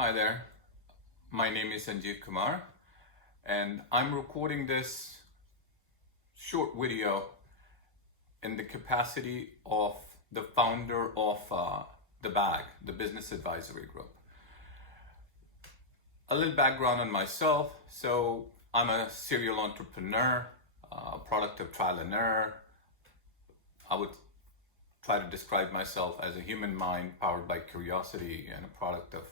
Hi there, my name is Sanjeev Kumar, and I'm recording this short video in the capacity of the founder of The Bag, the Business Advisory Group. A little background on myself. So, I'm a serial entrepreneur, product of trial and error. I would try to describe myself as a human mind powered by curiosity and a product of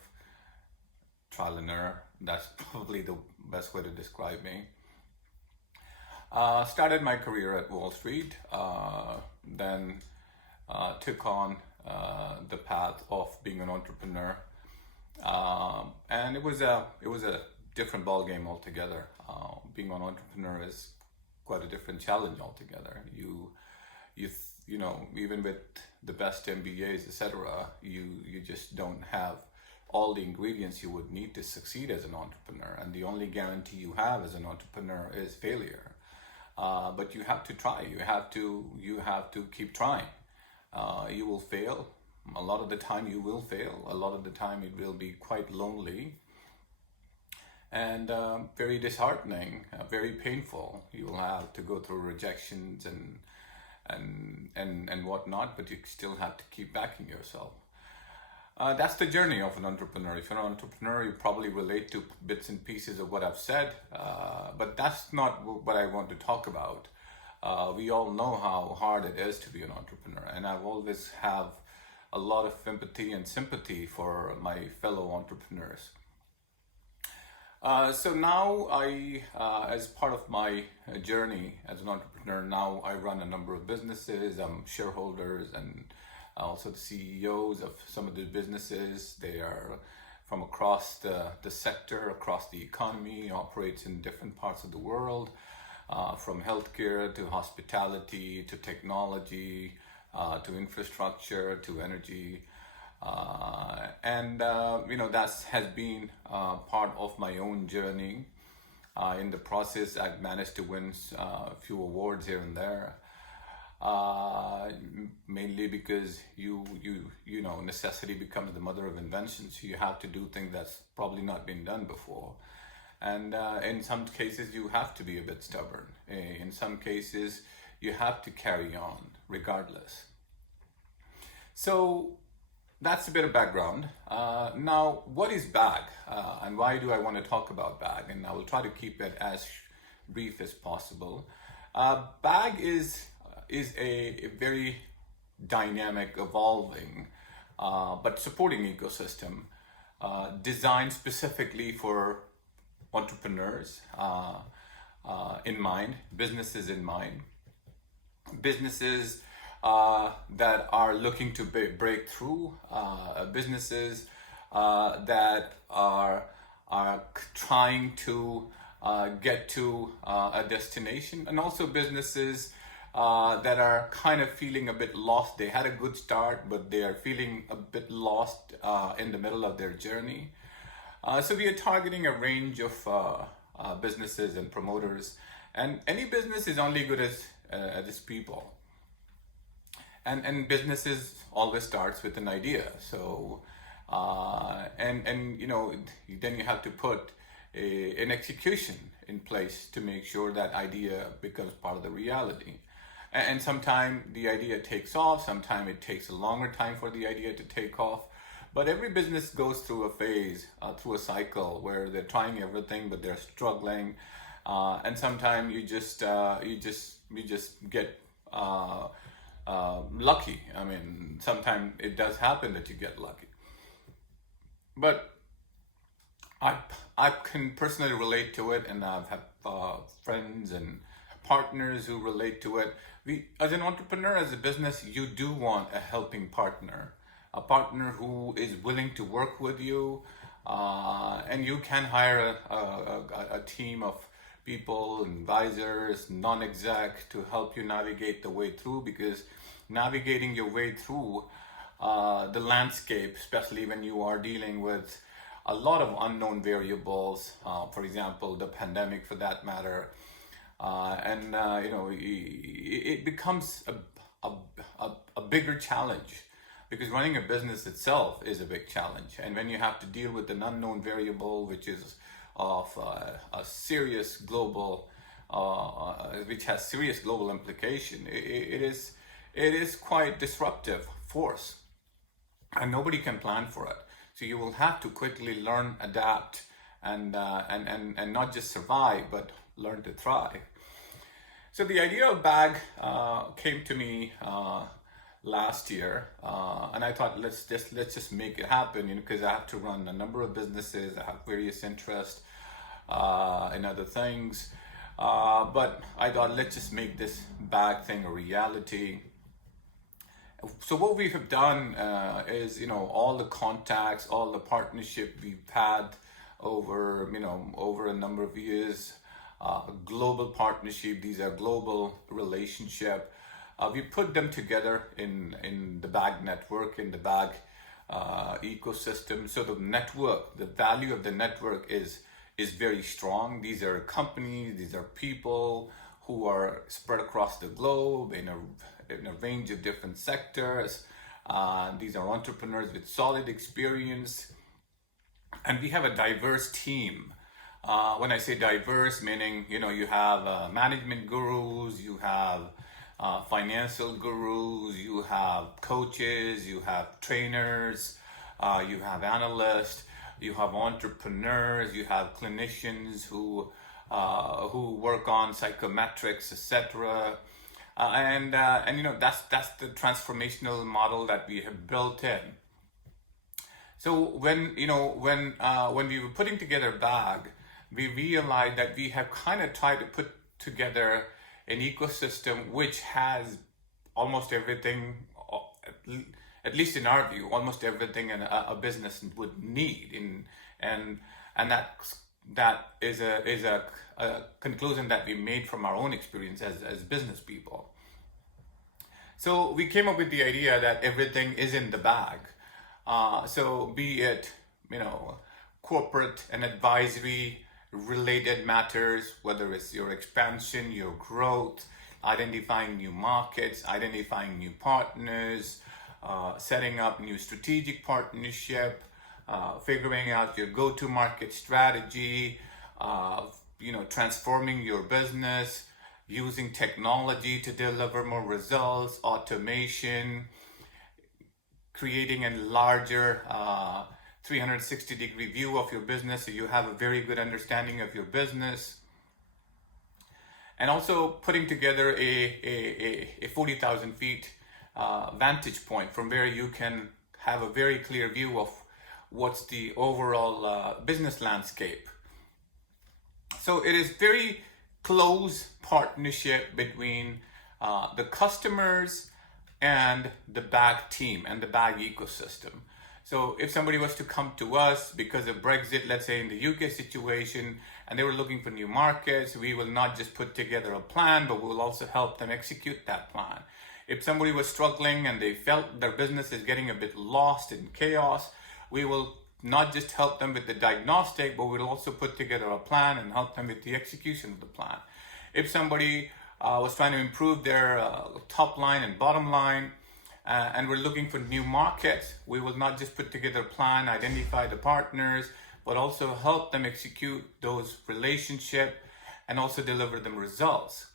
trial and error. That's probably the best way to describe me. Started my career at Wall Street, then took on the path of being an entrepreneur, and it was a different ball game altogether. Being an entrepreneur is quite a different challenge altogether. Even with the best MBAs, etc., you just don't have all the ingredients you would need to succeed as an entrepreneur, and the only guarantee you have as an entrepreneur is failure. But you have to try. You have to keep trying. You will fail. A lot of the time you will fail. A lot of the time it will be quite lonely and very disheartening, very painful. You will have to go through rejections and whatnot, but you still have to keep backing yourself. That's the journey of an entrepreneur. If you're an entrepreneur, you probably relate to bits and pieces of what I've said, but that's not what I want to talk about. We all know how hard it is to be an entrepreneur, and I've always have a lot of empathy and sympathy for my fellow entrepreneurs. So now as part of my journey as an entrepreneur, now I run a number of businesses. I'm shareholders and also the CEOs of some of the businesses. They are from across the sector, across the economy, operates in different parts of the world, from healthcare to hospitality to technology to infrastructure to energy. That has been part of my own journey. In the process, I've managed to win a few awards here and there, mainly because necessity becomes the mother of invention. So you have to do things that's probably not been done before, and in some cases you have to be a bit stubborn. In some cases, you have to carry on regardless. So that's a bit of background. Now, what is BAG, and why do I want to talk about BAG? And I will try to keep it as brief as possible. BAG is a very dynamic, evolving, but supporting ecosystem designed specifically for entrepreneurs in mind, businesses in mind, businesses that are looking to break through, businesses that are trying to get to a destination, and also businesses that are kind of feeling a bit lost. They had a good start, but they are feeling a bit lost in the middle of their journey. So we are targeting a range of businesses and promoters, and any business is only good as its people. And businesses always starts with an idea. So then you have to put an execution in place to make sure that idea becomes part of the reality. And sometimes the idea takes off, sometimes it takes a longer time for the idea to take off. But every business goes through a phase, through a cycle where they're trying everything, but they're struggling. And sometimes you just get lucky. I mean, sometimes it does happen that you get lucky. But I can personally relate to it, and I've had friends and partners who relate to it. As an entrepreneur, as a business, you do want a helping partner, a partner who is willing to work with you, and you can hire a team of people, advisors, non-exec to help you navigate the way through, because navigating your way through the landscape, especially when you are dealing with a lot of unknown variables, for example, the pandemic for that matter, it becomes a bigger challenge because running a business itself is a big challenge. And when you have to deal with an unknown variable, which is of a serious global, which has serious global implication, it is quite disruptive force, and nobody can plan for it. So you will have to quickly learn, adapt, and not just survive, but learn to thrive. So the idea of BAG came to me last year, and I thought let's just make it happen, because I have to run a number of businesses. I have various interests in other things, but I thought let's just make this BAG thing a reality. So what we have done is, all the contacts, all the partnership we've had over a number of years, global partnership. These are global relationship. We put them together in the BAG network, in the BAG ecosystem. So the network, the value of the network is very strong. These are companies, these are people who are spread across the globe in a range of different sectors. These are entrepreneurs with solid experience, and we have a diverse team. When I say diverse, meaning you have management gurus, you have financial gurus, you have coaches, you have trainers, you have analysts, you have entrepreneurs, you have clinicians who work on psychometrics, etc. And that's the transformational model that we have built in. So when we were putting together BAG, we realized that we have kind of tried to put together an ecosystem which has almost everything, at least in our view, almost everything a business would need. And that is a conclusion that we made from our own experience as business people. So we came up with the idea that everything is in the BAG. So be it, corporate and advisory related matters, whether it's your expansion, your growth, identifying new markets, identifying new partners, setting up new strategic partnership, figuring out your go-to-market strategy, transforming your business, using technology to deliver more results, automation, creating a larger 360-degree view of your business so you have a very good understanding of your business. And also putting together a 40,000 feet vantage point from where you can have a very clear view of what's the overall business landscape. So it is very close partnership between the customers and the BAG team and the BAG ecosystem. So if somebody was to come to us because of Brexit, let's say in the UK situation, and they were looking for new markets, we will not just put together a plan, but we will also help them execute that plan. If somebody was struggling and they felt their business is getting a bit lost in chaos, we will not just help them with the diagnostic, but we'll also put together a plan and help them with the execution of the plan. If somebody was trying to improve their top line and bottom line, and we're looking for new markets, we will not just put together a plan, identify the partners, but also help them execute those relationships and also deliver them results.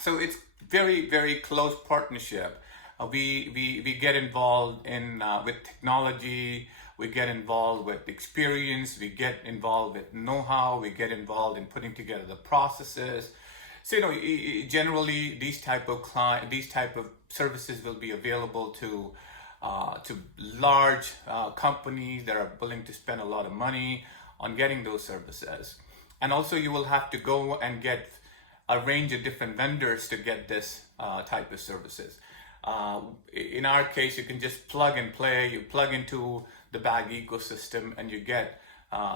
So it's very, very close partnership. We get involved in with technology, we get involved with experience, we get involved with know-how, we get involved in putting together the processes. So generally these type of services will be available to large companies that are willing to spend a lot of money on getting those services. And also you will have to go and get a range of different vendors to get this type of services. In our case, you can just plug and play. You plug into the BAG ecosystem and you get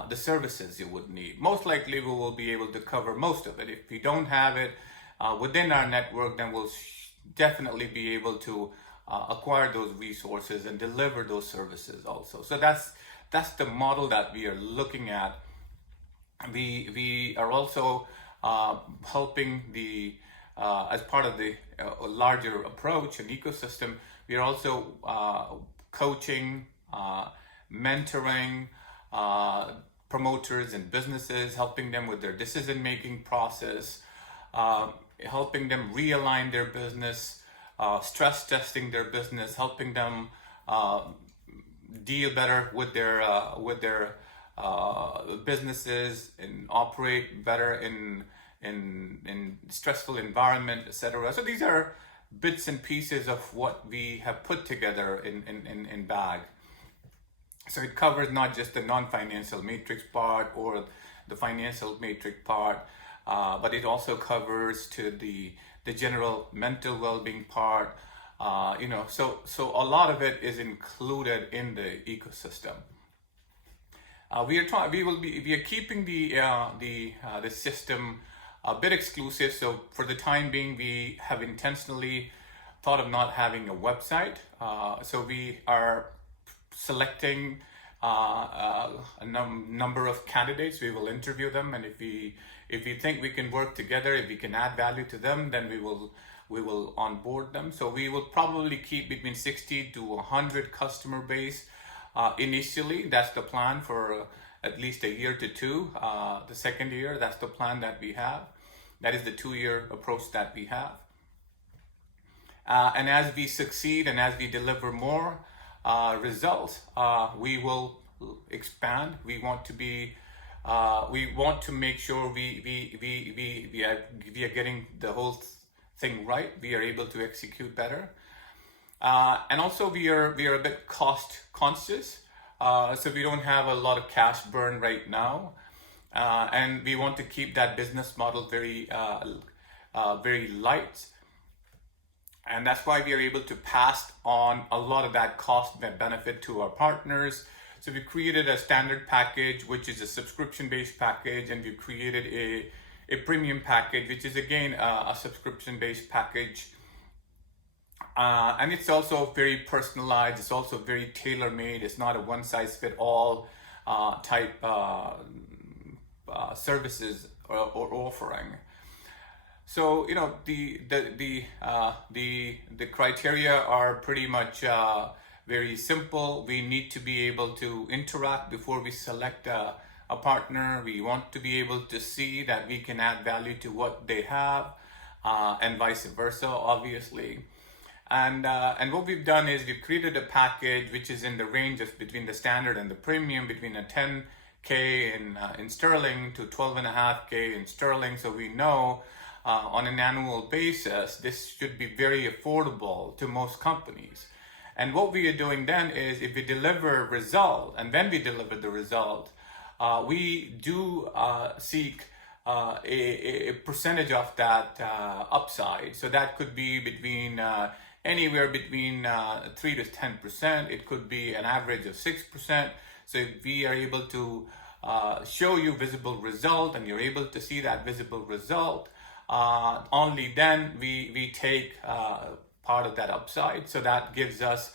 the services you would need. Most likely we will be able to cover most of it. If we don't have it within our network, then we'll definitely be able to acquire those resources and deliver those services also. So that's the model that we are looking at. We are also helping as part of the larger approach and ecosystem, We are also coaching, mentoring promoters and businesses, helping them with their decision-making process, helping them realign their business, stress testing their business, helping them deal better with their businesses and operate better in stressful environment, etc. So these are bits and pieces of what we have put together in BAG. So it covers not just the non-financial matrix part or the financial matrix part, but it also covers to the general mental well-being part. So a lot of it is included in the ecosystem. We are keeping the system a bit exclusive. So for the time being, we have intentionally thought of not having a website. So we are selecting a number of candidates. We will interview them, and if we think we can work together, if we can add value to them, then we will onboard them. So we will probably keep between 60 to 100 customer base initially. That's the plan for at least a year to two. The second year, that's the plan that we have. That is the 2-year approach that we have. And as we succeed and as we deliver more results, we will expand. We want to make sure we are getting the whole thing right. We are able to execute better, and also we are a bit cost conscious. So we don't have a lot of cash burn right now, and we want to keep that business model very light. And that's why we are able to pass on a lot of that cost benefit to our partners. So we created a standard package, which is a subscription-based package, and we created a premium package, which is again a subscription-based package. And it's also very personalized. It's also very tailor-made. It's not a one-size-fit-all type services or offering. So the criteria are pretty much very simple. We need to be able to interact before we select a partner. We want to be able to see that we can add value to what they have, and vice versa, obviously. And what we've done is we've created a package which is in the range of between the standard and the premium, between a 10K in sterling to 12.5K in sterling. So we know on an annual basis, this should be very affordable to most companies. And what we are doing then is if we deliver a result, and when we deliver the result, we do seek a percentage of that upside. So that could be between anywhere between 3 to 10%. It could be an average of 6%. So if we are able to show you visible result and you're able to see that visible result, only then we take part of that upside. So that gives us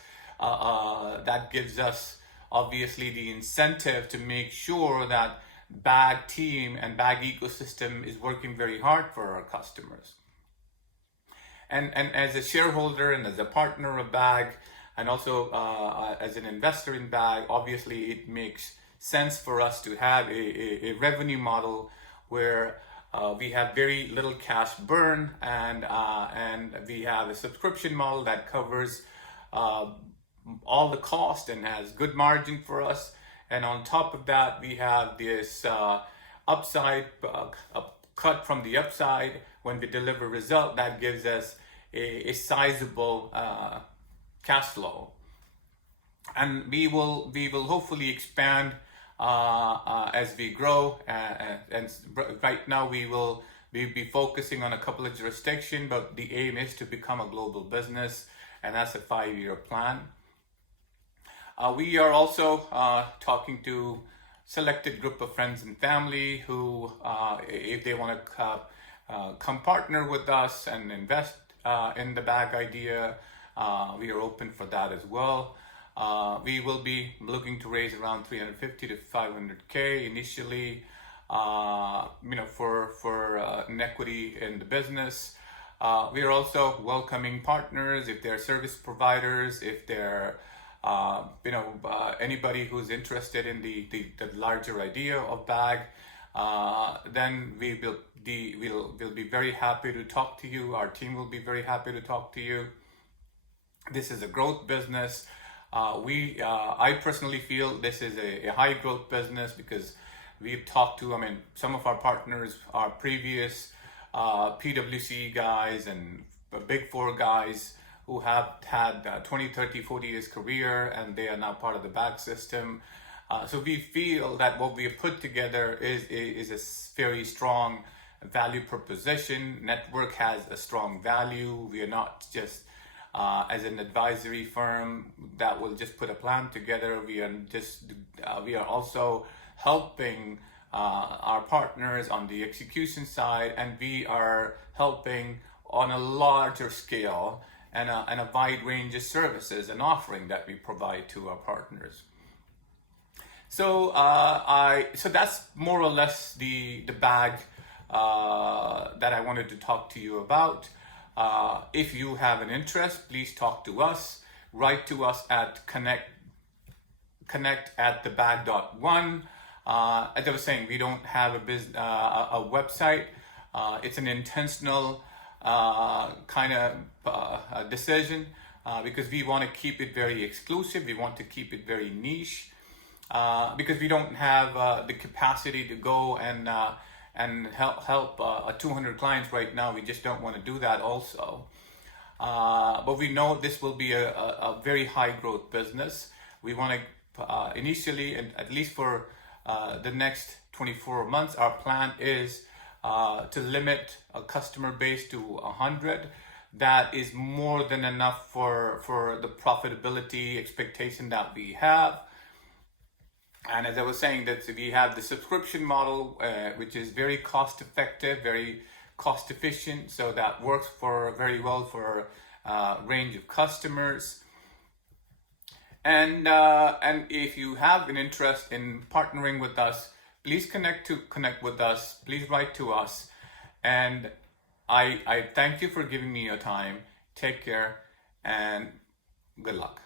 obviously the incentive to make sure that BAG team and BAG ecosystem is working very hard for our customers. And as a shareholder and as a partner of BAG, and also as an investor in BAG, obviously it makes sense for us to have a revenue model where we have very little cash burn, and we have a subscription model that covers all the cost and has good margin for us. And on top of that, we have this upside, cut from the upside when we deliver result that gives us a sizable cash flow. And we will hopefully expand as we grow, and right now we'll be focusing on a couple of jurisdictions, but the aim is to become a global business, and that's a 5-year plan. We are also talking to selected group of friends and family who, if they want to come partner with us and invest in the BAG idea, we are open for that as well. We will be looking to raise around 350 to 500K initially, for an equity in the business. We are also welcoming partners if they're service providers, if they're anybody who's interested in the larger idea of BAG. Then we'll be very happy to talk to you. Our team will be very happy to talk to you. This is a growth business. I personally feel this is a high growth business because we've talked to, some of our partners are previous PwC guys and Big Four guys who have had 20, 30, 40 years career, and they are now part of the BAG system. So we feel that what we have put together is a very strong value proposition. Network has a strong value. We are not just as an advisory firm that will just put a plan together. We are also helping our partners on the execution side, and we are helping on a larger scale and a wide range of services and offering that we provide to our partners. So so that's more or less the BAG that I wanted to talk to you about. If you have an interest, please talk to us. Write to us at connect@thebag.one. As I was saying, we don't have a website. It's an intentional kind of decision because we want to keep it very exclusive. We want to keep it very niche because we don't have the capacity to go and help 200 clients right now. We just don't want to do that also. But we know this will be a very high growth business. We want to initially, and at least for the next 24 months, our plan is to limit a customer base to 100. That is more than enough for the profitability expectation that we have. And as I was saying, that we have the subscription model, which is very cost effective, very cost efficient. So that works very well for a range of customers. And if you have an interest in partnering with us, please connect with us. Please write to us. And I thank you for giving me your time. Take care and good luck.